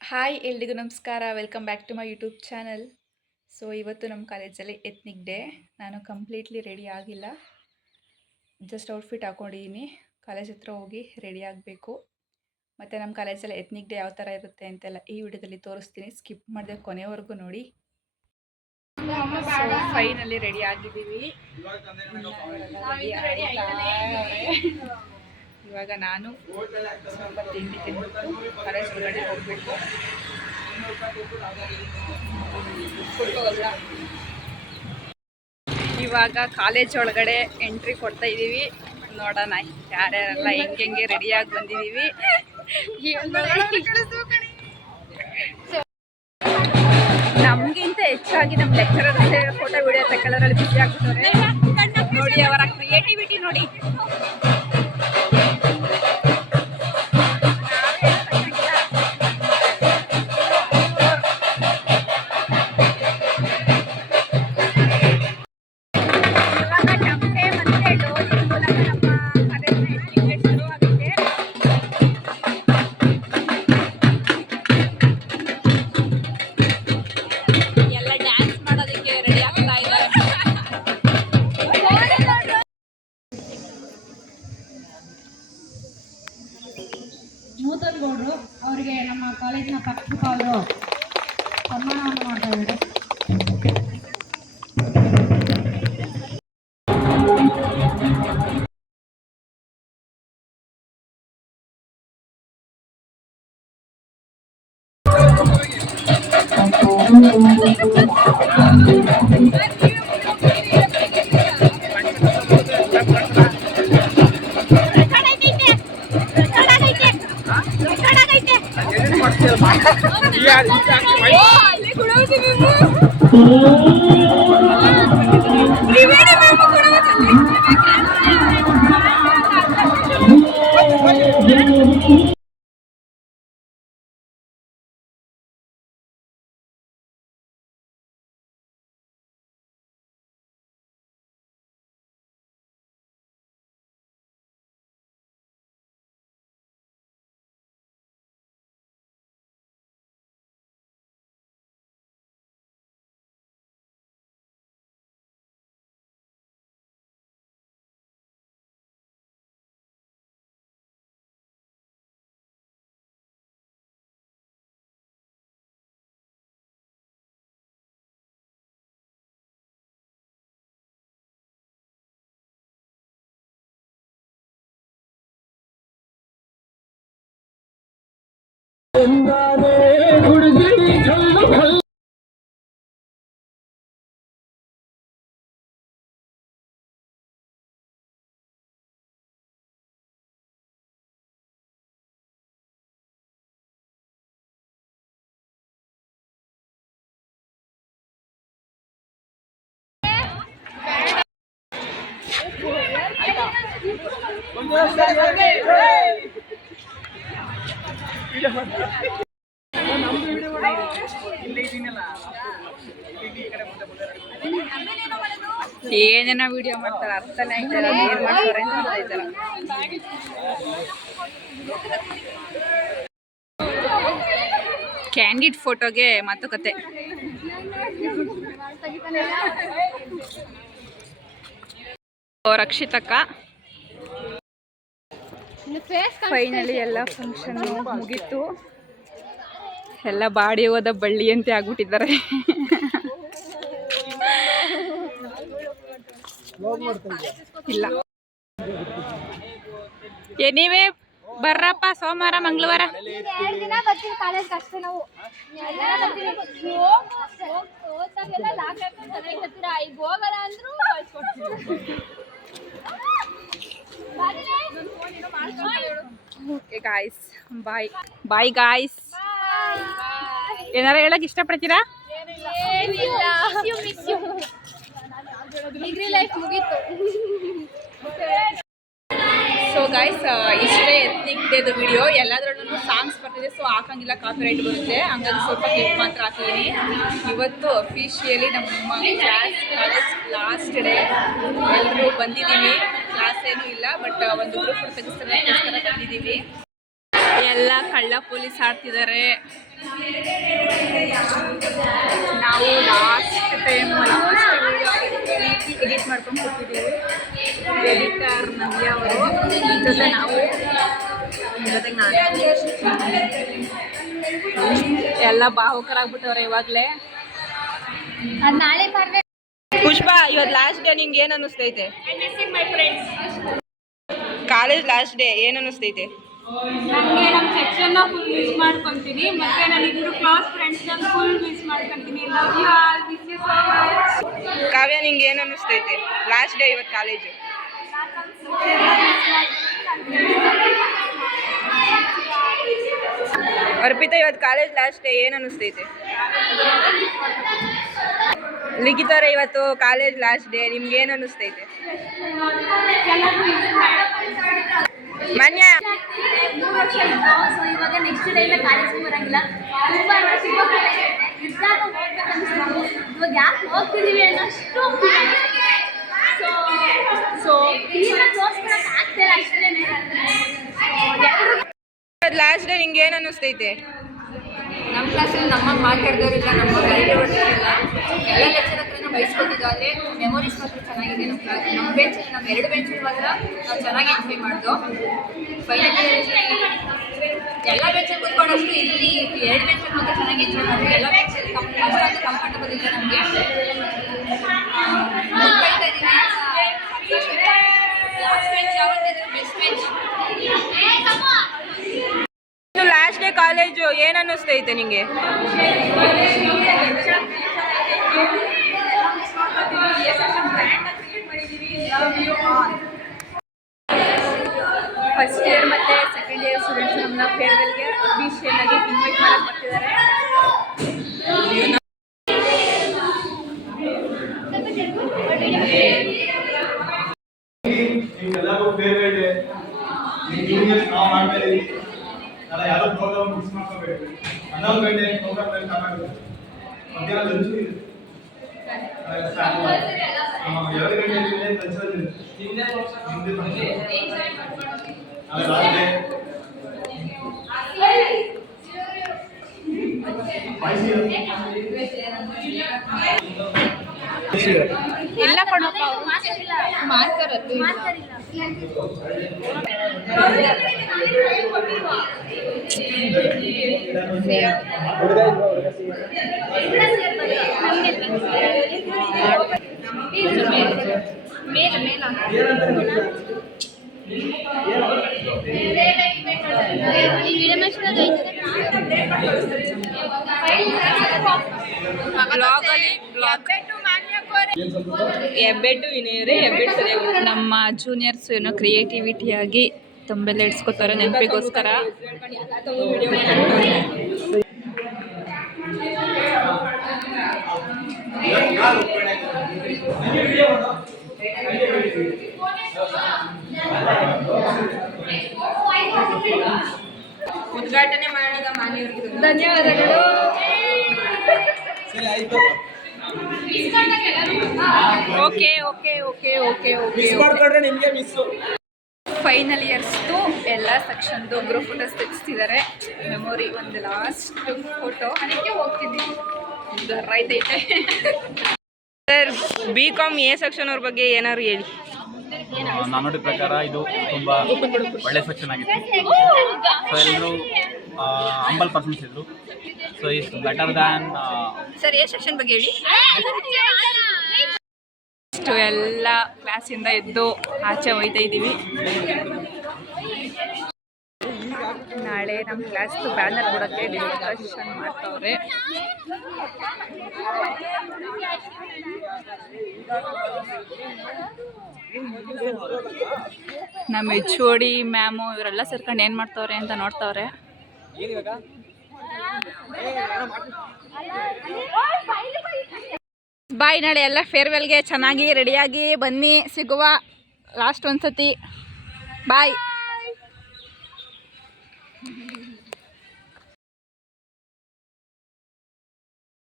Hi ಎಲ್ರಿಗೂ ನಮಸ್ಕಾರ. Welcome back to my YouTube channel. So ಇವತ್ತು ನಮ್ಮ ಕಾಲೇಜಲ್ಲಿ ಎತ್ನಿಕ್ ಡೇ. ನಾನು ಕಂಪ್ಲೀಟ್ಲಿ ರೆಡಿ ಆಗಿಲ್ಲ, ಜಸ್ಟ್ ಔಟ್ಫಿಟ್ ಹಾಕೊಂಡಿದ್ದೀನಿ. ಕಾಲೇಜ್ ಹತ್ರ ಹೋಗಿ ರೆಡಿ ಆಗಬೇಕು. ಮತ್ತು ನಮ್ಮ ಕಾಲೇಜಲ್ಲಿ ಎತ್ನಿಕ್ ಡೇ ಯಾವ ಥರ ಇರುತ್ತೆ ಅಂತೆಲ್ಲ ಈ ವಿಡಿಯೋದಲ್ಲಿ ತೋರಿಸ್ತೀನಿ. ಸ್ಕಿಪ್ ಮಾಡಿದೆ ಕೊನೆವರೆಗೂ ನೋಡಿ. ಫೈನಲ್ಲಿ ರೆಡಿ ಆಗಿದ್ದೀವಿ. ಇವಾಗ ನಾನು ಸ್ವಲ್ಪ ತಿಂಡಿ ತಿಂದ್ಬಿಟ್ಟು ಕಾಲೇಜ್ ಒಳಗಡೆ ಹೋಗ್ಬೇಕು. ಇವಾಗ ಕಾಲೇಜ್ ಒಳಗಡೆ ಎಂಟ್ರಿ ಕೊಡ್ತಾ ಇದ್ದೀವಿ. ನೋಡೋಣ ಯಾರ್ಯಾರೆಲ್ಲ ಹೆಂಗೆ ರೆಡಿಯಾಗಿ ಬಂದಿದ್ದೀವಿ. ನಮಗಿಂತ ಹೆಚ್ಚಾಗಿ ನಮ್ಮ ಲೆಕ್ಚರರ್ ಫೋಟೋ ವಿಡಿಯೋ ತಗೊಳ್ಳೋದ್ರಲ್ಲಿ ಬಿಸಿ ಆಗ್ಬಿಟ್ಟವ್ರೆ. ನೋಡಿ ಅವರ ಕ್ರಿಯೇಟಿವಿಟಿ ನೋಡಿ. ನೂತನ್ ಗೌಡ್ರು ಅವರಿಗೆ ನಮ್ಮ ಕಾಲೇಜಿನ ಪಕ್ಷಕ ಅವರು ಸನ್ಮಾನವನ್ನು ಮಾಡ್ತಾ ಇದ್ದಾರೆ. ಏನೇನೋ ವಿಡಿಯೋ ಮಾಡ್ತಾರೆ, ಅರ್ಥನೇ ಆಯ್ತಲ್ಲ ಏನ್ ಮಾಡ್ತಾರೆ ಅಂತ ಇದ್ದಾರೆ. ಕ್ಯಾಂಡಿಡ್ ಫೋಟೋಗೆ ಮಾತುಕತೆ. ರಕ್ಷಿತಕ್ಕ ಫೈನಲಿ ಎಲ್ಲ ಫಂಕ್ಷನ್ ಮುಗೀತು. ಎಲ್ಲ ಬಾಡಿ ಹೋದ ಬಳ್ಳಿಯಂತೆ ಆಗ್ಬಿಟ್ಟಿದ್ದಾರೆ. ಇಲ್ಲ ನೀವೇ ಬರ್ರಪ್ಪ ಸೋಮವಾರ ಮಂಗಳವಾರ. ಓಕೆ ಗಾಯ್ಸ್, ಬಾಯ್ ಬಾಯ್ ಗಾಯ್ಸ್. ಏನಾರ ಹೇಳಕ್ ಇಷ್ಟಪಡ್ತೀರಾ? ಸೊ ಗಾಯ್ಸ್, ಇಷ್ಟೇ ಎತ್ನಿಕ್ ಡೇದು ವಿಡಿಯೋ. ಎಲ್ಲದರಲ್ಲೂ ಸಾಂಗ್ಸ್ ಬರ್ತಿದೆ, ಸೊ ಹಾಕಂಗಿಲ್ಲ, ಕಾಪಿರೈಟ್ ಬರುತ್ತೆ. ಹಂಗಾಗಿ ಸ್ವಲ್ಪ ಕ್ಲಿಪ್ ಮಾತ್ರ ಹಾಕಿದ್ದೀನಿ. ಇವತ್ತು ಅಫಿಷಿಯಲಿ ನಮ್ಮ ಕ್ಲಾಸ್ ಕಾಲೇಜ್ ಲಾಸ್ಟ್ ಡೇ. ಎಲ್ಲರೂ ಬಂದಿದ್ದೀವಿ. ಕ್ಲಾಸ್ ಏನೂ ಇಲ್ಲ, ಬಟ್ ಒಂದು ಗ್ರೂಪ್ ಫೋಟೋ ತೆಗೆಸ್ತಾರೆ ಬಂದಿದ್ದೀವಿ. ಎಲ್ಲ ಕಳ್ಳ ಪೊಲೀಸ್ ಆಡ್ತಿದ್ದಾರೆ. ನಾವು ಲಾಸ್ಟ್ ಟೈಮ್ ಎಡಿಟ್ ಮಾಡ್ಕೊಂಡು ಕೂತಿದ್ದೀವಿ. ಎಡಿಟರ್ ನವ್ಯ ಅವರು ಜೊತೆ ನಾವು ಜೊತೆಗೆ ನಾನು ಎಲ್ಲ ಭಾವುಕರಾಗ್ಬಿಟ್ಟವ್ರೆ ಇವಾಗಲೇ. ಅದು ನಾಳೆ ಬರ್ಬೇಕು. ಪುಷ್ಪ, ಇವತ್ತು ಲಾಸ್ಟ್ ಡೇ ನಿಂಗೆ ಏನು ಅನ್ನಿಸ್ತೈತೆ? ಕಾಲೇಜ್ ಲಾಸ್ಟ್ ಡೇ ಏನು ಅನ್ನಿಸ್ತೈತೆ? ನನಗೆ ನಮ್ಮ ಸೆಕ್ಷನ್ನ ಫುಲ್ ಮಿಸ್ ಮಾಡ್ಕೊತೀನಿ, ಮತ್ತೆ ನನಗಿರೋ ಕ್ಲೋಸ್ ಫ್ರೆಂಡ್ಸ್ನ ಫುಲ್ ಮಿಸ್ ಮಾಡ್ಕೊತೀನಿ. Love you all, miss you so much. Kavya, ನಿಂಗೆ ಏನು ಅನ್ನಿಸ್ತೈತೆ? ಲಾಸ್ಟ್ ಡೇ ಇವತ್ತು ಕಾಲೇಜು. ಅರ್ಪಿತಾ, ಇವತ್ತು ಕಾಲೇಜ್ ಲಾಸ್ಟ್ ಡೇ ಏನು ಅನ್ನಿಸ್ತೈತೆ? ಲಿಖಿತವ್ರೆ, ಇವತ್ತು ಕಾಲೇಜ್ ಲಾಸ್ಟ್ ಡೇ, ನಿಮ್ಗೆ ಏನು ಅನ್ನಿಸ್ತೈತೆ? ಮನ್ಯ, ಸೊ ಇವಾಗ ನೆಕ್ಸ್ಟ್ ಡೇ ಎಲ್ಲ ಕಾಲೇಜಿಗೆ ಬರೋಂಗಿಲ್ಲ. ತುಂಬ ಇದ್ದಾಗ ಹೋಗ್ಬೇಕನ್ನಿಸ್ತು. ಇವಾಗ ಯಾಕೆ ಹೋಗ್ತಿದ್ದೀವಿ ಅನ್ನೋಷ್ಟು ಸೊ ಇದನ್ನ ತೋರಿಸ್ಕೊಳಕ್ಕೆ ಆಗ್ತಿಲ್ಲ ಅಷ್ಟೇ. ಲಾಸ್ಟ್ ಡೇ ನಿಂಗೆ ಏನು ಅನ್ನಿಸ್ತೈತೆ? ನಮ್ಮ ಕ್ಲಾಸಲ್ಲಿ ನಮ್ಮನ್ನು ಮಾತಾಡಿದವರಿಲ್ಲ, ನಮ್ಮ ಗೈಡ್ ಇಲ್ಲ, ಎಲ್ಲ ಲೆಕ್ಚರ್ ಹತ್ರನೂ ಬಯಸ್ಕೊತಿದ್ದು. ಆದರೆ ಮೆಮೊರೀಸ್ ಮಾತ್ರ ಚೆನ್ನಾಗಿದೆ. ನಮ್ಮ ಕ್ಲಾಸ್, ನಮ್ಮ ಬೆಂಚಲ್ಲಿ, ನಮ್ಮ 2 ಬೆಂಚಲ್ಲಿ ಮಾತ್ರ ನಾವು ಚೆನ್ನಾಗಿ ಎಂಜಾಯ್ ಮಾಡಿದ್ದು. ಫೈನಲ್ ಎಲ್ಲ ಬೆಂಚಲ್ಲಿ ಕೂತ್ಕೊಂಡಷ್ಟು ಇಲ್ಲಿ 2 ಬೆಂಚಲ್ಲಿ ಮಾತ್ರ ಚೆನ್ನಾಗಿ ಎಂಜಾಯ್ ಮಾಡಿದ್ವಿ. ಎಲ್ಲ ಬೆಂಚಲ್ಲಿ ಅಷ್ಟೊಂದು ಕಂಫರ್ಟಬಲ್ ಇದೆ ನಮಗೆ. ಬೈತಾ ಇದ್ದೀನಿ, ಲಾಸ್ಟ್ ಬೆಂಚ್ ಯಾವತ್ತಿದ್ರು best bench. Last day college ಏನು ಅನ್ನಿಸ್ತೈತೆ ನಿಂಗೆ? ಫಸ್ಟ್ ಇಯರ್ ಮತ್ತು ಸೆಕೆಂಡ್ ಇಯರ್ ಸ್ಟೂಡೆಂಟ್ಸ್ ನಮ್ಮನ್ನ ಫೇರ್ವೆಲ್ಗೆ ಅಫಿಷಿಯಲ್ ಆಗಿ ಇನ್ವೈಟ್ ಮಾಡಕ್ಕೆ ಬರ್ತಿದ್ದಾರೆ. ಎಲ್ಲರಿಗೂ ಫೇರ್ವೆಲ್ ಡೇ. ಜೂನಿಯರ್ಸ್ ನಾವು ಮಾಡ್ತಾ ಇದ್ದೀವಿ. ನಾಳೆ ಯಾರೋ ಪ್ರೋಗ್ರಾಮ್ ಮಿಸ್ ಮಾಡ್ಕೋಬೇಕು. 11 ಗಂಟೆ ಪ್ರೋಗ್ರಾಮ್ ಚೆನ್ನಾಗಿದೆ. ಮಧ್ಯಾಹ್ನ ಲಂಚ್ ಇದೆ. 2 ಗಂಟೆ ಕಲ್ಚರಲ್ ಇದೆ. ನಾಳೆ ಲಾಸ್ಟ್ ಡೇ. ಇಲ್ಲ ಕಣಪ್ಪ, ಮಾಡ್ತಾರದ್ದು ನಮ್ಮ ಜೂನಿಯರ್ಸ್ ಏನೋ ಕ್ರಿಯೇಟಿವಿಟಿಯಾಗಿ ತುಂಬೆಲ್ಲ ಇಡ್ಸ್ಕೊತಾರೆ ನೆನಪಿಗೋಸ್ಕರ. ಉದ್ಘಾಟನೆ ಮಾಡಿದ ಮಾನ್ಯರಿಗೆ ಧನ್ಯವಾದಗಳು. Okay okay okay okay okay final ಇಯರ್ಸ್ದು ಎಲ್ಲ ಸೆಕ್ಷನ್ದು ಗ್ರೂಪ್ ಫೋಟೋಸ್ ತೆಗೆಸ್ತಿದ್ದಾರೆ. ಮೆಮೊರಿ ಒಂದು ಲಾಸ್ಟ್ ಫೋಟೋ ಅದಕ್ಕೆ ಹೋಗ್ತಿದ್ದೀವಿ. ರೈತೈತೆ ಸರ್. BCom A ಸೆಕ್ಷನ್ ಅವ್ರ ಬಗ್ಗೆ ಏನಾದ್ರು ಹೇಳಿ. ನಾನು ನೋಡಿದ ಪ್ರಕಾರ ಇದು ತುಂಬ ಒಳ್ಳೆ ಸೆಕ್ಷನ್ ಆಗಿತ್ತು. ಸೊ ಎಲ್ಲರೂ ಹಂಬಲ್ ಪರ್ಸನ್ಸ್ ಇದ್ರು. So it's better than. Sir A section ಬಗ್ಗೆ ಹೇಳಿ. ಇಷ್ಟು ಎಲ್ಲ ಕ್ಲಾಸಿಂದ ಎದ್ದು ಆಚೆ ಹೋಯ್ತಾ ಇದ್ದೀವಿ. ನಾಳೆ ನಮ್ಮ ಕ್ಲಾಸ್ದು ಬ್ಯಾನರ್ ಕೊಡೋಕ್ಕೆ ಡಿಸ್ಕಷನ್ ಮಾಡ್ತಾವ್ರೆ. ನಮ್ಮ HOD ಮ್ಯಾಮು ಇವರೆಲ್ಲ ಸೇರ್ಕೊಂಡು ಏನು ಮಾಡ್ತಾವ್ರೆ ಅಂತ ನೋಡ್ತಾವ್ರೆ. ಬಾಯ್, ನಾಳೆ ಎಲ್ಲ ಫೇರ್ವೆಲ್ಗೆ ಚೆನ್ನಾಗಿ ರೆಡಿಯಾಗಿ ಬನ್ನಿ. ಸಿಗುವ ಲಾಸ್ಟ್ ಒಂದ್ಸತಿ. ಬಾಯ್.